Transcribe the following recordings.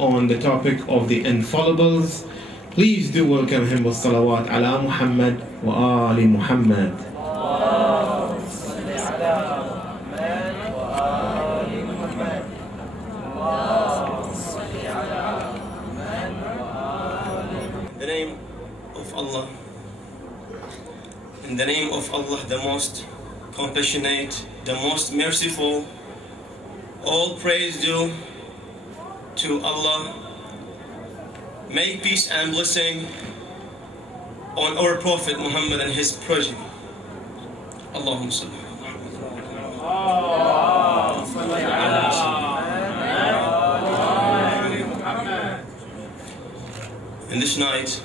on the topic of the infallibles. Please do welcome him with salawat ala Muhammad wa ali Muhammad. In the name of Allah, in the name of Allah, the most compassionate, the most merciful, all praise due to Allah. May peace and blessing on our Prophet Muhammad and his progeny. Allahumma salli. In this night,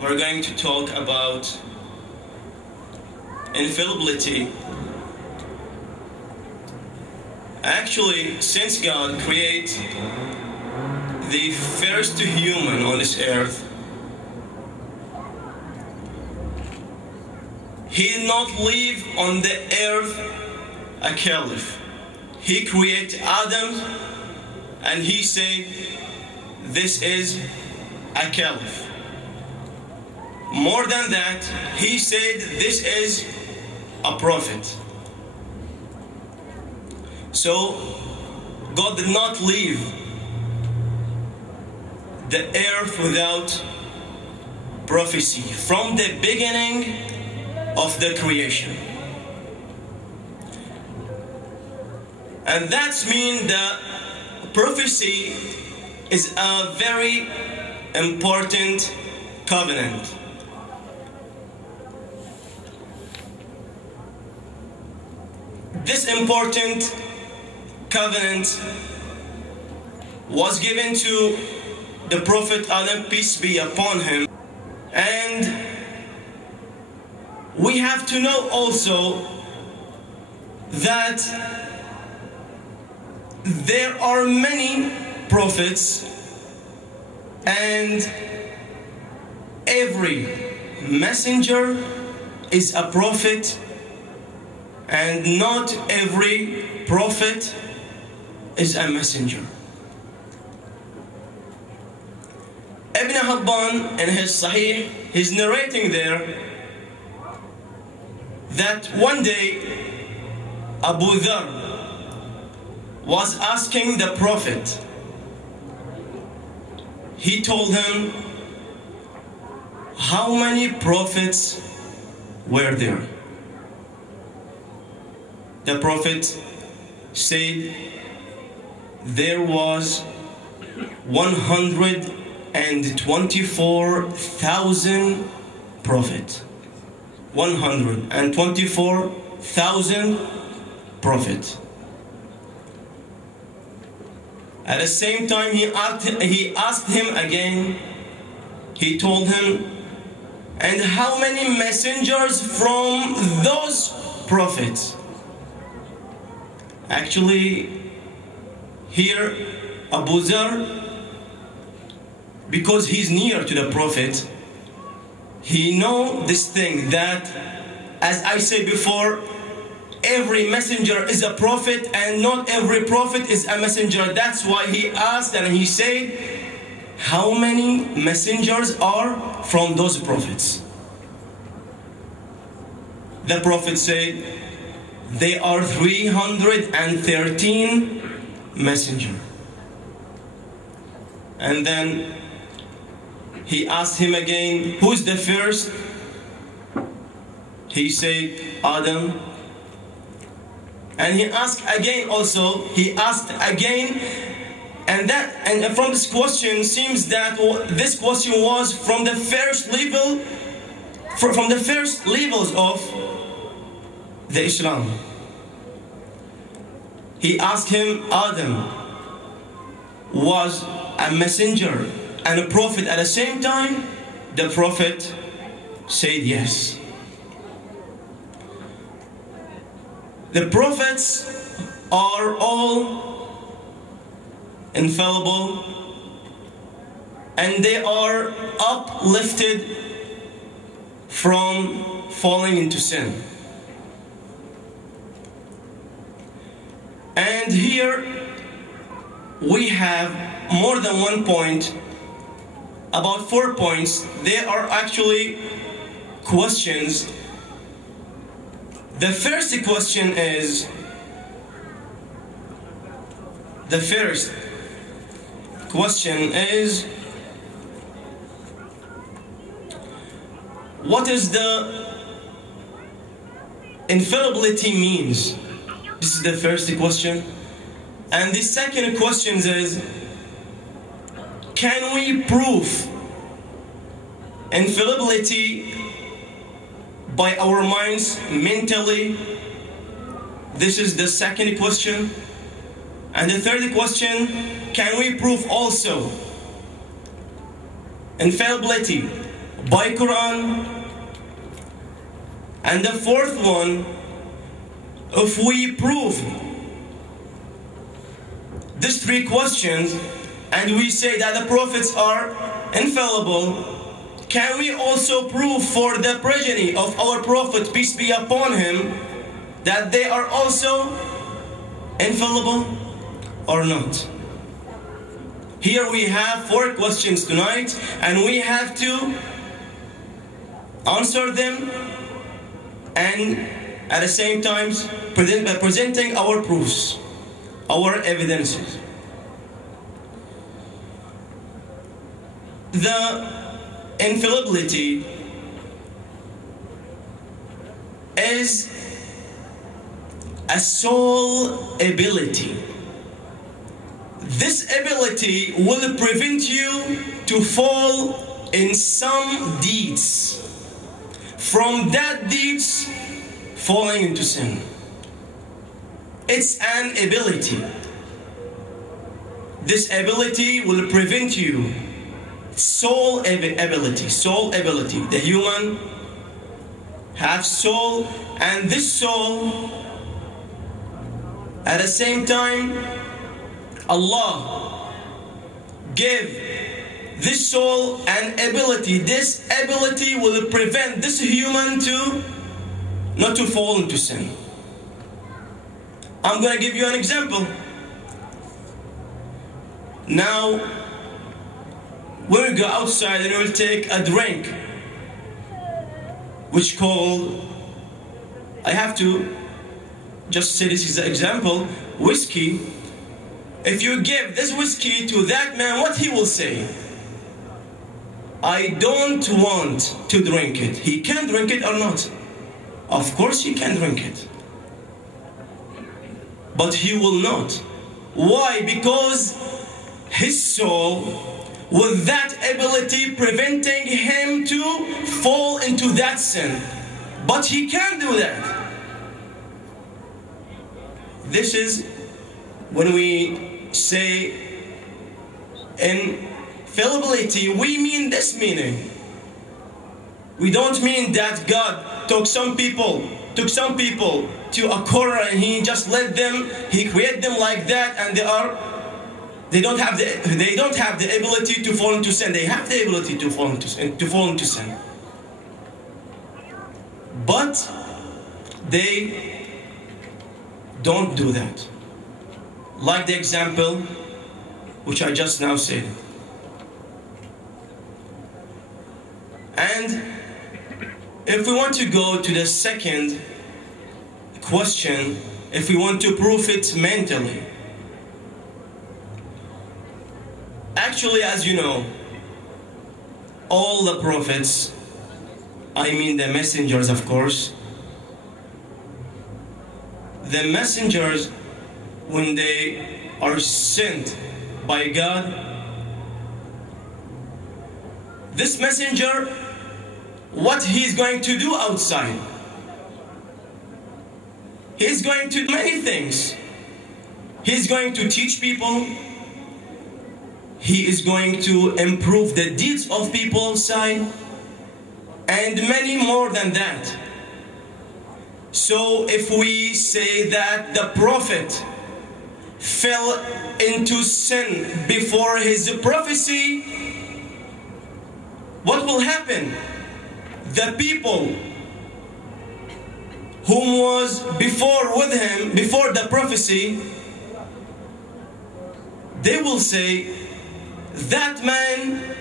we're going to talk about infallibility. Actually, since God created the first human on this earth, He did not leave on the earth a caliph. He created Adam and He said, this is a caliph. More than that, He said, this is a prophet. So, God did not leave the earth without prophecy from the beginning of the creation. And that means that prophecy is a very important covenant. This important covenant was given to the Prophet Adam, peace be upon him. And we have to know also that there are many prophets, and every messenger is a prophet, and not every prophet is a messenger. Ibn Hibban in his Sahih, he's narrating there that one day Abu Dhar was asking the Prophet. He told him, how many prophets were there? The Prophet said, there was 124,000 prophets. 124,000 prophets. At the same time, he asked him again. He told him, and how many messengers from those prophets? Actually, here Abu Dhar, because he's near to the Prophet, he know this thing that, as I said before, every messenger is a prophet and not every prophet is a messenger. That's why he asked and he said, how many messengers are from those prophets? The Prophet said, they are 313 messengers. And then he asked him again, who's the first? He said, Adam. And he asked again also, and from this question seems that this question was from the first level, from the first levels of the Islam. He asked him, Adam was a messenger and a prophet at the same time? The Prophet said yes. The prophets are all infallible and they are uplifted from falling into sin. And here we have more than 1 point, about 4 points. They are actually questions. The first question is, what is the infallibility means? This is the first question. And the second question is, can we prove infallibility by our minds mentally? This is the second question. And the third question, can we prove also infallibility by Quran? And the fourth one, if we prove these three questions and we say that the prophets are infallible, can we also prove for the progeny of our prophet, peace be upon him, that they are also infallible or not? Here we have 4 questions tonight, and we have to answer them, and at the same time presenting our proofs, our evidences. The infallibility is a sole ability. This ability will prevent you to fall in some deeds, from that deeds falling into sin. It's an ability. This ability will prevent you. Soul ability. The human have soul, and this soul, at the same time, Allah gave this soul an ability. This ability will prevent this human to not to fall into sin. I'm going to give you an example. Now, when we go outside and we'll take a drink, which called, I have to just say this is an example, whiskey. If you give this whiskey to that man, what he will say? I don't want to drink it. He can drink it or not? Of course he can drink it. But he will not. Why? Because his soul, with that ability preventing him to fall into that sin. But he can't do that. This is when we say infallibility, we mean this meaning. We don't mean that God took some people to a corner and he just let them, he created them like that, and they don't have the ability to fall into sin. They have the ability to fall into sin. But they don't do that. Like the example which I just now said. And if we want to go to the second question, if we want to prove it mentally, actually, as you know, all the prophets, I mean the messengers, of course, the messengers, when they are sent by God, this messenger, what he's going to do outside? He's going to do many things. He's going to teach people. He is going to improve the deeds of people outside, and many more than that. So if we say that the prophet fell into sin before his prophecy, what will happen? The people whom was before with him, before the prophecy, they will say, that man,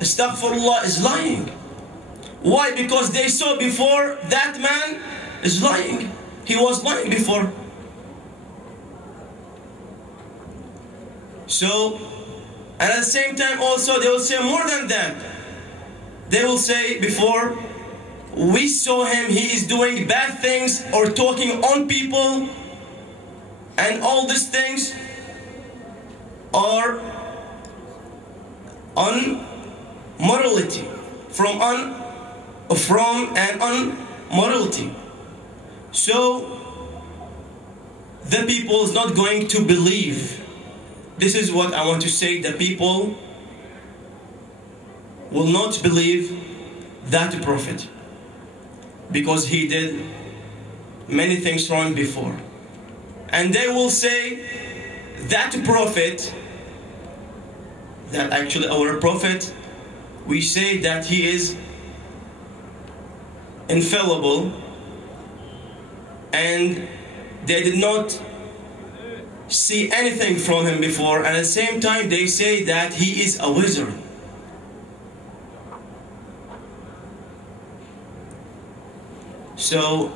astaghfirullah, is lying. Why? Because they saw before that man is lying. He was lying before. So, and at the same time also they will say more than that. They will say before, we saw him, he is doing bad things or talking on people, and all these things are unmorality, from an unmorality. So the people is not going to believe. This is what I want to say. The people will not believe that prophet because he did many things wrong before. And they will say that prophet, that actually our prophet, we say that he is infallible, and they did not see anything from him before, and at the same time they say that he is a wizard. So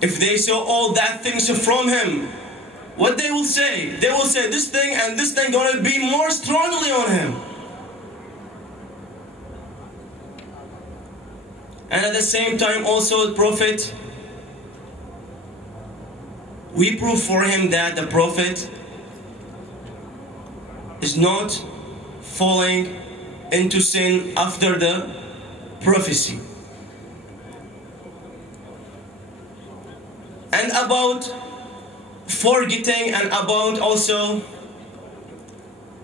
if they saw all that things from him, what they will say? They will say this thing and this thing gonna be more strongly on him. And at the same time also the prophet, we prove for him that the prophet is not falling into sin after the prophecy. And about forgetting and about also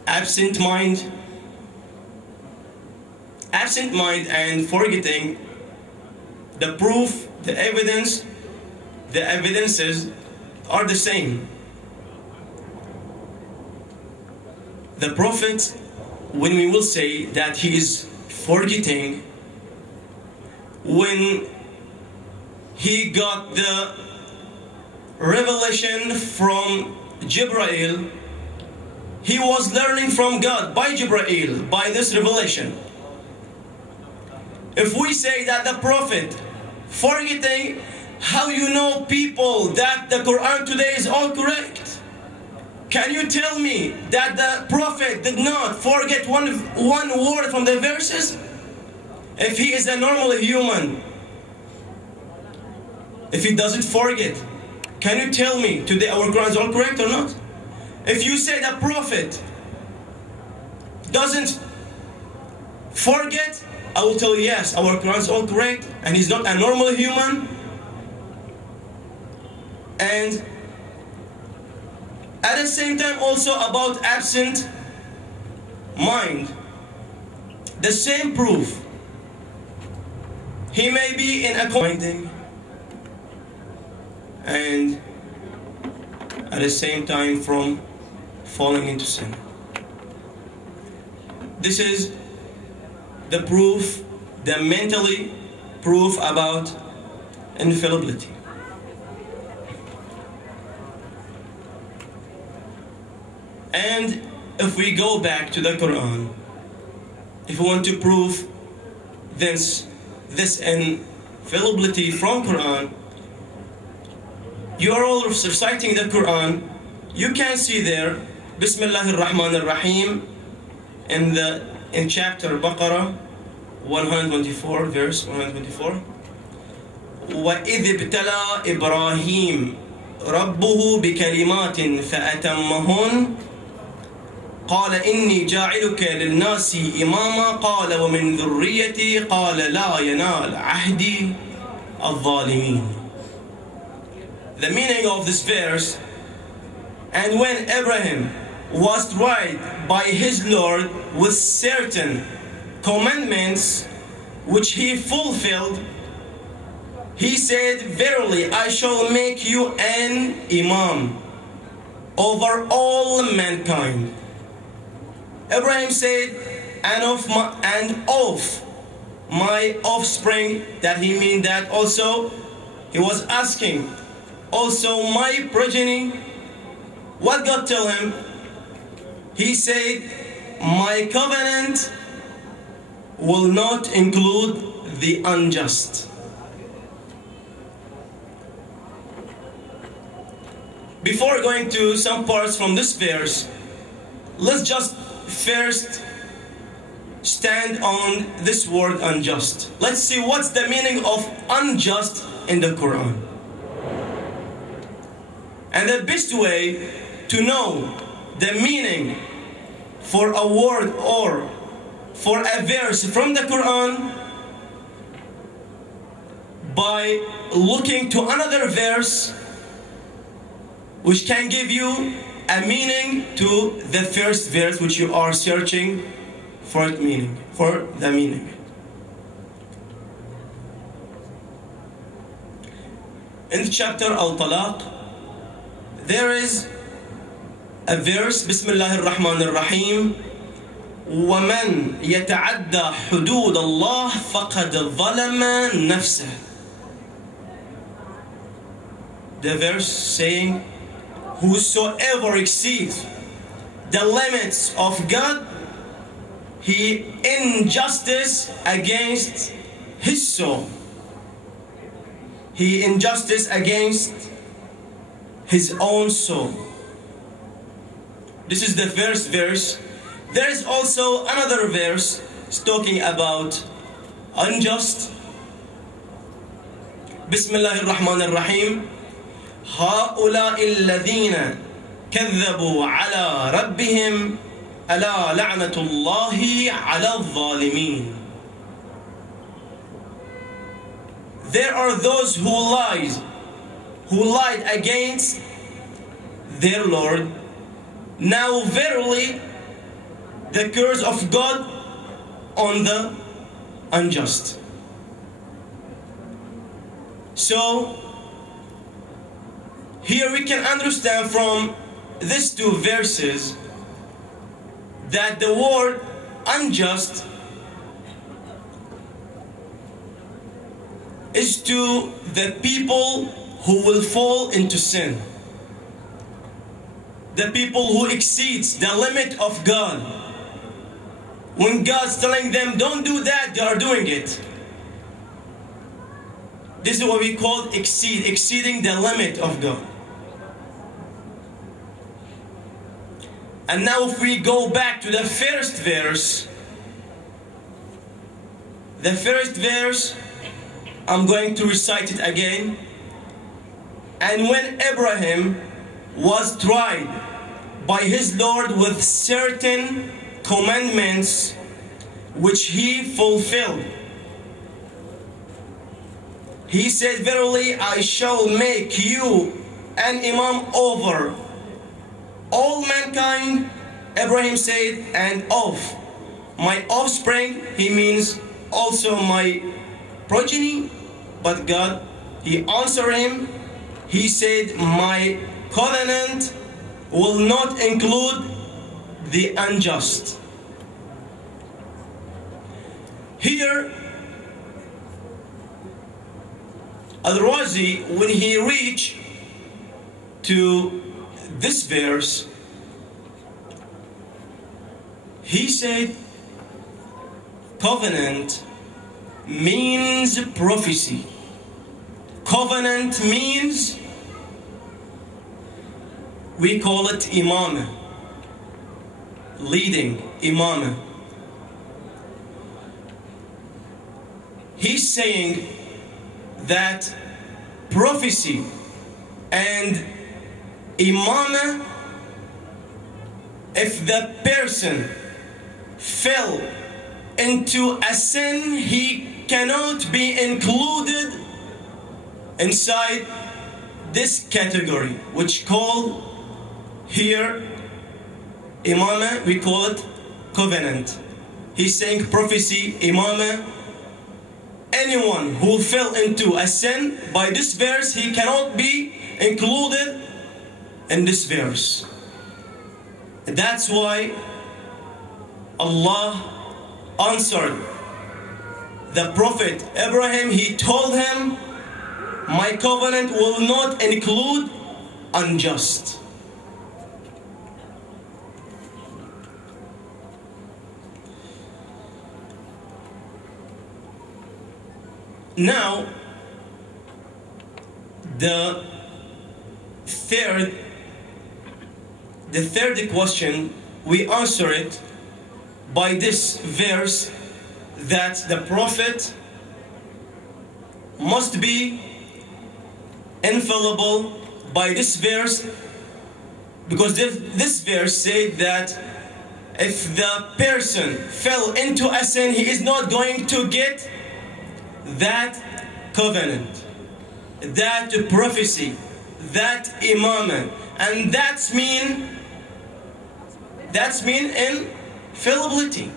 absent mind and forgetting, the proof, the evidences are the same. The prophet, when we will say that he is forgetting, when he got the revelation from Jibreel, he was learning from God by Jibreel, by this revelation. If we say that the prophet forgetting, how you know people that the Quran today is all correct? Can you tell me that the prophet did not forget one word from the verses? If he is a normal human, if he doesn't forget, can you tell me today our Quran is all correct or not? If you say the prophet doesn't forget, I will tell you yes, our Quran is all correct and he's not a normal human. And at the same time also about absent mind, the same proof. He may be in a minding and at the same time from falling into sin. This is the proof, the mentally proof about infallibility. And if we go back to the Quran, if we want to prove this infallibility from Quran, you are all reciting the Quran, you can see there Bismillahir Rahmanir Rahim in chapter Baqarah 124, verse 124. وَإِذِ ابْتَلَى إِبْرَاهِيمُ رَبُّهُ بِكَلِمَاتٍ فَأَتَمَّهُنَّ قال إني جاعلك للناس إماما قال ومن ذريتي قال لا ينال عهدي الظالمين. The meaning of this verse, and when Abraham was tried by his Lord with certain commandments which he fulfilled, he said, verily I shall make you an imam over all mankind. Abraham said, and of my offspring, that he mean that also he was asking, also my progeny. What God tell him? He said, my covenant will not include the unjust. Before going to some parts from this verse, let's just first stand on this word unjust. Let's see what's the meaning of unjust in the Quran. And the best way to know the meaning for a word or for a verse from the Quran by looking to another verse which can give you a meaning to the first verse which you are searching for the meaning. In the chapter Al-Talaq, there is a verse, Bismillah ar-Rahman ar-Rahim, وَمَنْ يَتَعَدَّى حُدُودَ اللَّهِ فَقَدْ ظَلَمَ نَفْسَهُ. The verse saying, whosoever exceeds the limits of God, he injustice against his soul. He injustice against his own soul. This is the first verse. There is also another verse talking about unjust. Bismillah ar-Rahman ar-Rahim. هؤلاء الذين كذبوا على ربهم ألا لعنة الله على الظالمين. There are those who lied against their Lord. Now verily the curse of God on the unjust. So here we can understand from these two verses that the word unjust is to the people who will fall into sin. The people who exceeds the limit of God. When God's telling them don't do that, they are doing it. This is what we call exceeding the limit of God. And now if we go back to the first verse, I'm going to recite it again. And when Abraham was tried by his Lord with certain commandments which he fulfilled, he said, verily I shall make you an imam over all mankind. Abraham said, and of my offspring, he means also my progeny. But God, he answered him, he said, my covenant will not include the unjust. Here, Al-Razi, when he reached to this verse, he said, covenant means prophecy. Covenant means, we call it imamah, leading, imamah. He's saying that prophecy and imamah, if the person fell into a sin, he cannot be included inside this category, which call here imamah, we call it covenant. He's saying prophecy, imamah, anyone who fell into a sin by this verse, he cannot be included in this verse. That's why Allah answered the Prophet Abraham. He told him, my covenant will not include unjust. Now, the third question, we answer it by this verse, that the Prophet must be infallible by this verse, because this verse said that if the person fell into a sin, he is not going to get that covenant, that prophecy, that imamah, and that's mean infallibility.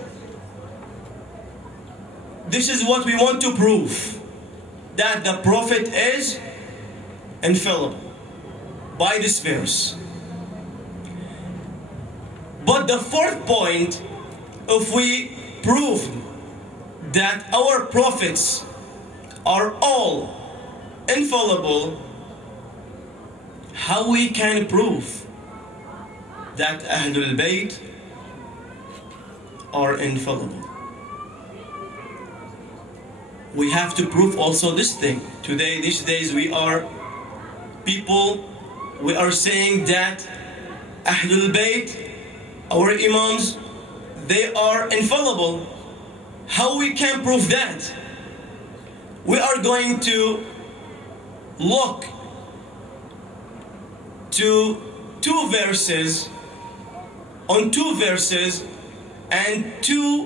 This is what we want to prove, that the Prophet is infallible by this verse. But the fourth point, if we prove that our prophets are all infallible, how we can prove that Ahlul Bayt are infallible? We have to prove also this thing. These days we are saying that Ahlul Bayt, our Imams, they are infallible. How we can prove that? We are going to look to two verses and two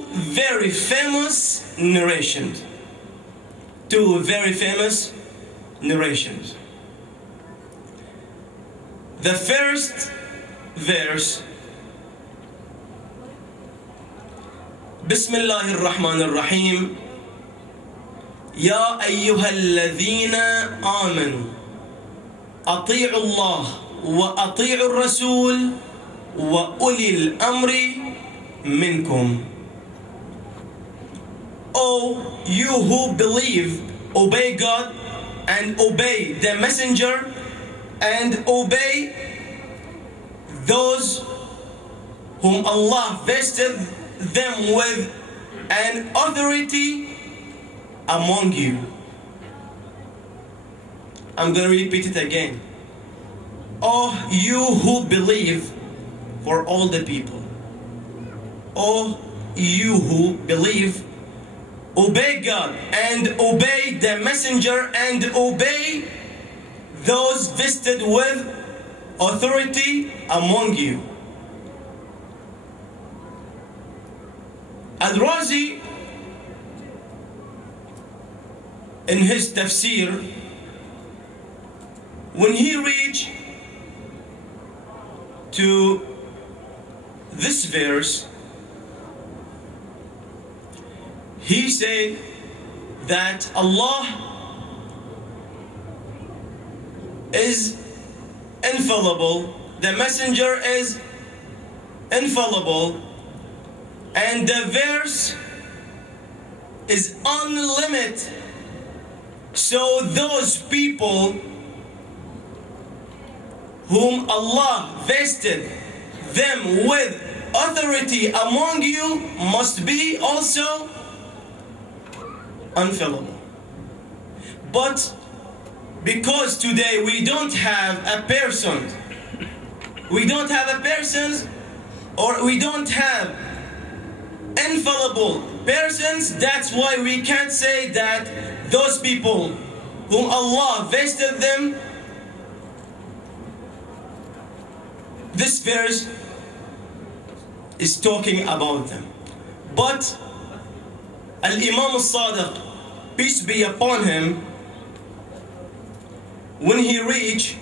very famous narrations. Two very famous narrations. The first verse, Bismillahir Rahmanir Rahim, Ya ayyuhalladhina amanu ati'u Allah wa ati'u Rasul wa ulil amri minkum. O you who believe, obey God and obey the messenger and obey those whom Allah vested them with an authority among you. I'm going to repeat it again. O you who believe, for all the people. O you who believe, obey God and obey the messenger and obey those vested with authority among you. Al-Razi, in his tafsir, when he reached to this verse, he said that Allah is infallible, the messenger is infallible, and the verse is unlimited. So those people whom Allah vested them with authority among you must be also infallible. But because today we don't have a person, or we don't have infallible persons, that's why we can't say that those people whom Allah vested them, this verse is talking about them. But Al-Imam al-Sadiq, peace be upon him, when he reached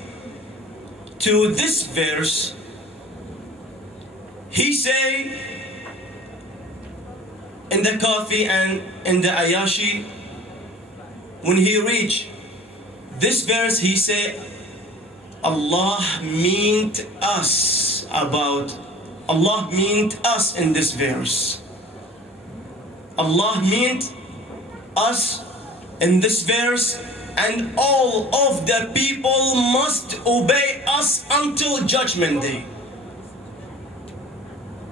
to this verse, he say in the Kafi and in the Ayashi, when he reached this verse, he say, Allah meant us in this verse. Allah meant us in this verse, and all of the people must obey us until Judgment Day.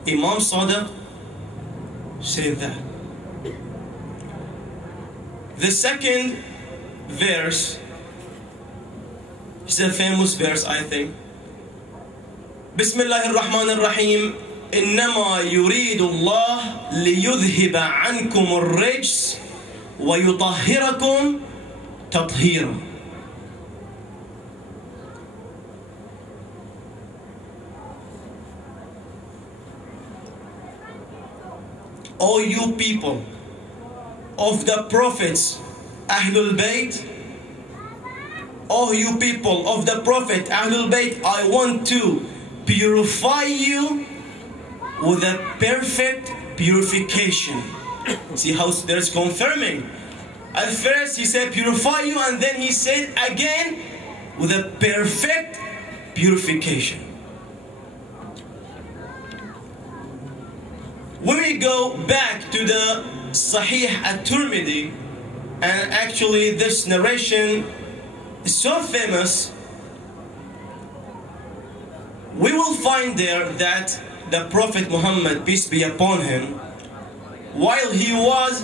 Imam Sadiq said that. The second verse is a famous verse, I think. بسم الله الرحمن الرحيم إنما يريد الله ليذهب عنكم الرجس ويطهركم تطهيرا. O you people of the prophets Ahlul Bayt, O you people of the Prophet Ahlul Bayt, I want to purify you with a perfect purification. See how there's confirming. At first he said purify you, and then he said again with a perfect purification. When we go back to the Sahih at-Tirmidhi, and actually this narration is so famous, we will find there that the Prophet Muhammad, peace be upon him, while he was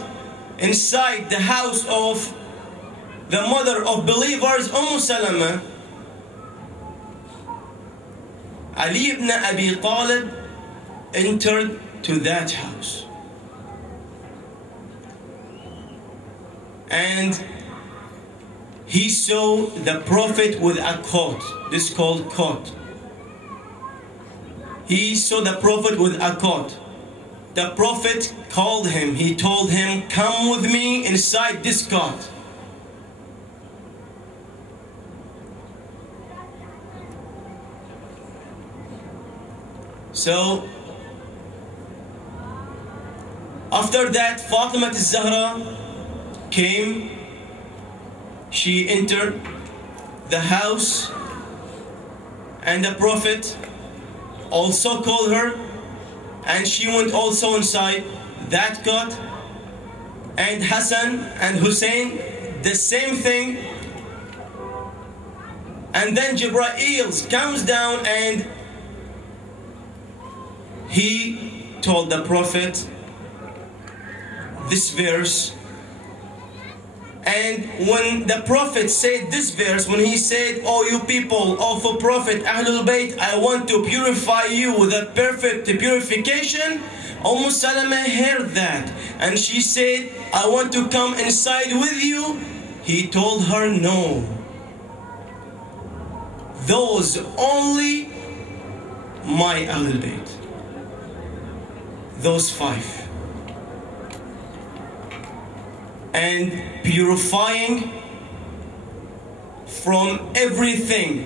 inside the house of the mother of believers, Salama, Ali ibn Abi Talib entered to that house. And he saw the Prophet with a coat. This is called coat. He saw the Prophet with a coat. The Prophet called him. He told him, come with me inside this coat. So, after that, Fatima al-Zahra came. She entered the house, and the Prophet also called her, and she went also inside that cot. And Hassan and Hussein, the same thing. And then Jibreel comes down, and he told the Prophet this verse. And when the Prophet said this verse, when he said, oh you people of the Prophet Ahlul Bayt, I want to purify you with a perfect purification, Salama heard that, and she said, I want to come inside with you. He told her, no, those only my Ahlul Bayt, those 5. And purifying from everything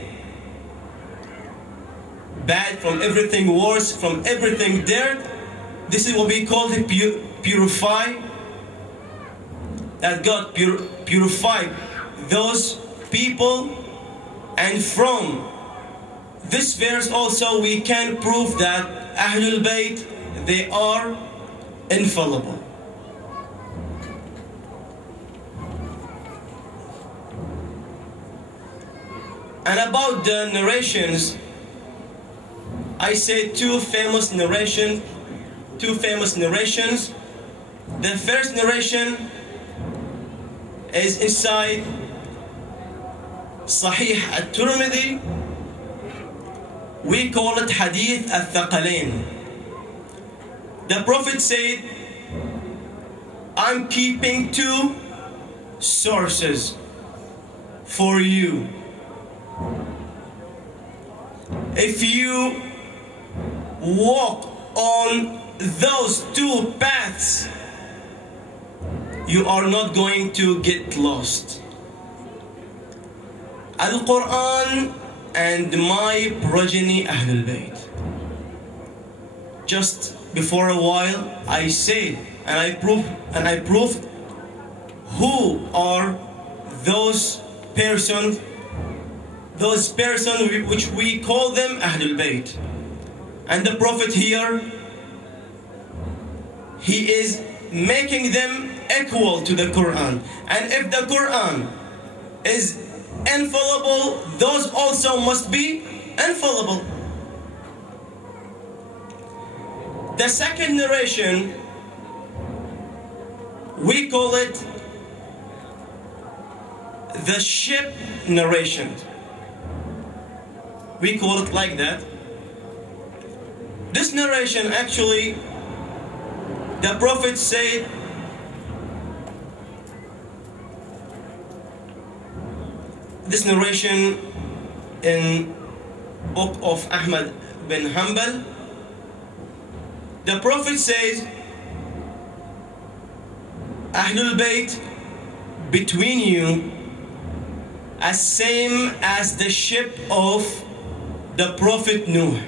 bad, from everything worse, from everything dirt. This is what we call it, purify. That God purified those people. And from this verse also we can prove that Ahlul Bayt, they are infallible. And about the narrations, I say two famous narrations. The first narration is inside Sahih at-Tirmidhi. We call it Hadith al-Thaqalain. The Prophet said, I'm keeping 2 sources for you. If you walk on those 2 paths, you are not going to get lost. Al-Quran and my progeny Ahlul Bayt. Just before a while I said and I proved who are those persons which we call them Ahlul Bayt. And the Prophet here, he is making them equal to the Quran. And if the Quran is infallible, those also must be infallible. The second narration, we call it the ship narration. We call it like that. This narration actually, the Prophet said, this narration in book of Ahmad bin Hanbal, the Prophet says, Ahlul Bayt between you as same as the ship of the Prophet Nuh.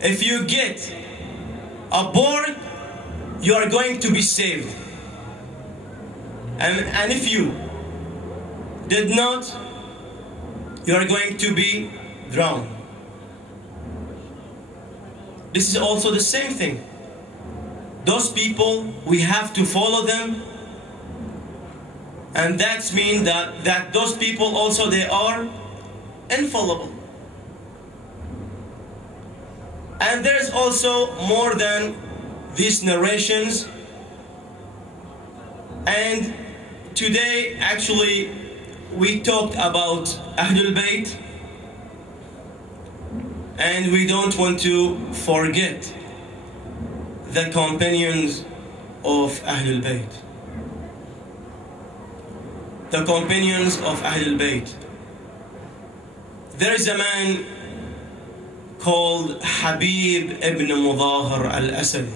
If you get aboard, you are going to be saved. And if you did not, you are going to be drowned. This is also the same thing. Those people, we have to follow them. And that means that those people also, they are infallible. And there's also more than these narrations. And today, actually, we talked about Ahlul Bayt. And we don't want to forget the companions of Ahlul Bayt. The companions of Ahlul Bayt. There is a man called Habib ibn Mudahar al-Asadi.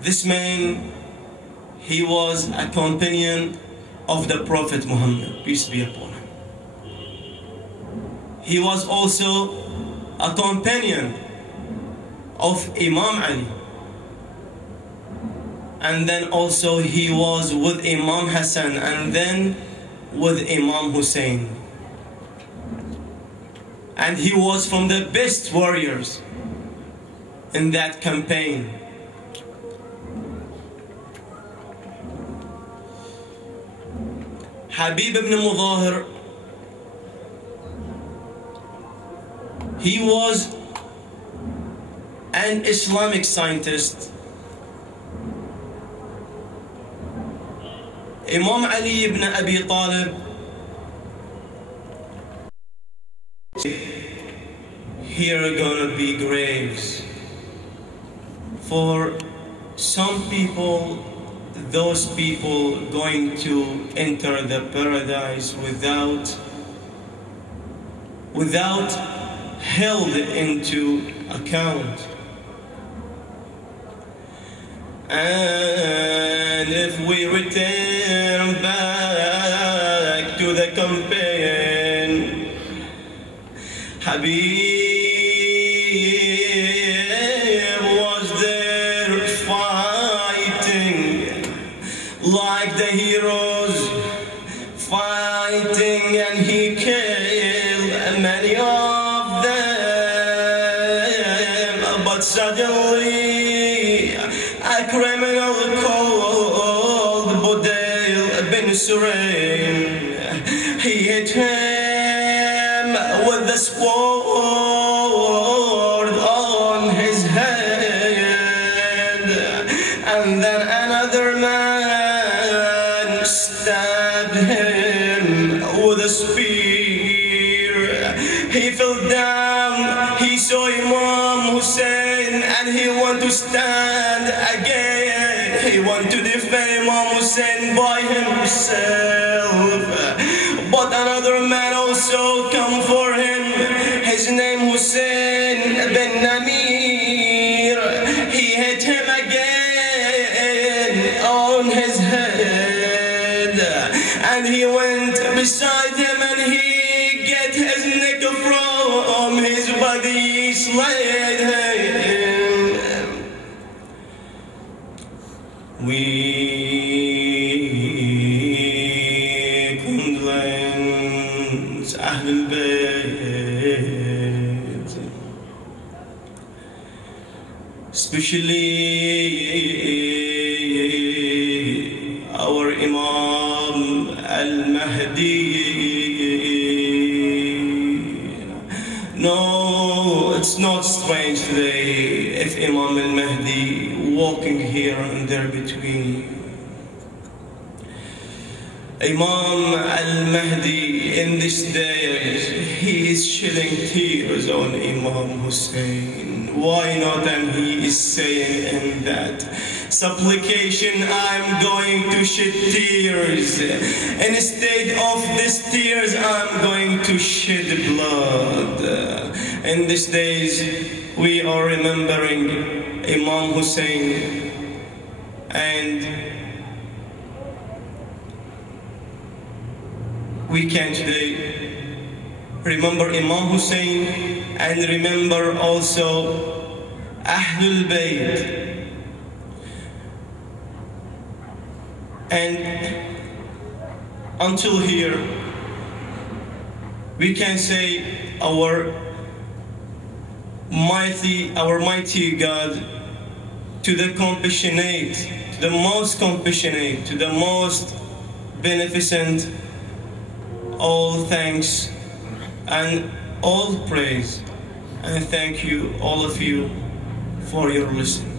This man, he was a companion of the Prophet Muhammad, peace be upon him. He was also a companion of Imam Ali. And then also he was with Imam Hassan and then with Imam Hussein. And he was from the best warriors in that campaign. Habib ibn Mudahir, he was an Islamic scientist. Imam Ali ibn Abi Talib, here are gonna be graves for some people. Those people going to enter the paradise without held into account. And if we return back to the campaign, Habib was there fighting like the heroes, fighting, and he killed many of them. But suddenly a criminal called Budail bin Surayn, he hit him with the sword on his head, and then another man stabbed him with a spear. He fell down, he saw Imam Hussein, and he wanted to stand again. He wanted to defend Imam Hussein by himself. But another man also come for him. His name Hussein bin Namir. He hit him again on his head, and he went beside him and he get his neck from his body, slayed him. We condolence Ahlul Bayt, especially our Imam al-Mahdi. No, it's not strange today if Imam al-Mahdi walking here and there between you. Imam al-Mahdi in this day, he is shedding tears on Imam Hussein. Why not? And he is saying in that supplication, I'm going to shed tears. Instead of these tears, I'm going to shed blood. In these days, we are remembering Imam Hussein, and we can today remember Imam Hussein and remember also Ahlul Bayt. And until here, we can say our mighty God, to the compassionate, to the most compassionate, to the most beneficent, all thanks and all praise, and thank you, all of you, for your listening.